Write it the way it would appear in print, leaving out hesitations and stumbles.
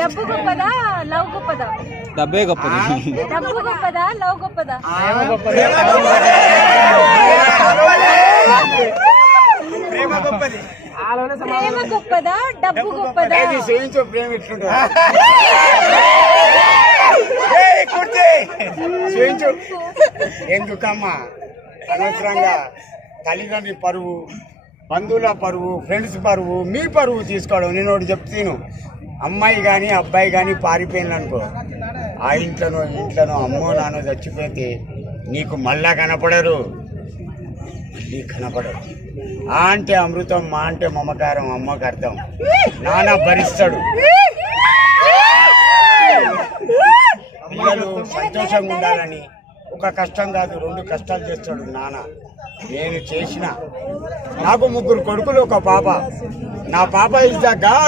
డబ్బు గొప్పదా లవ్ గొప్పదా? డబ్బే గొప్పది. డబ్బు గొప్పదా లవ్ గొప్పదా? ప్రేమ గొప్పది. ప్రేమ గొప్పదా డబ్బు గొప్పదా? ప్రేమ ఎట్లుంటుంది ఎందుకమ్మా అనవసరంగా తల్లిదండ్రి పరువు, బంధువుల పరువు, ఫ్రెండ్స్ పరువు, మీ పరువు తీసుకోవడం. నేను ఒకటి చెప్తాను, అమ్మాయి కానీ అబ్బాయి కానీ పారిపోయింది అనుకో, ఆ ఇంట్లోనో అమ్మో నాన్నో చచ్చిపోతే నీకు మళ్ళా కనపడరు, నీకు కనపడరు. ఆ అంటే అమృతం, మా అంటే మమకారం, అమ్మకు అర్థం. నాన్న భరిస్తాడు. పిల్లలు సంతోషంగా ఉండాలని ఒక కష్టం కాదు 2 కష్టాలు చేస్తాడు నాన్న. నేను చేసిన, నాకు 3 కొడుకులు, ఒక పాప. నా పాప ఇస్ ద గాడ్.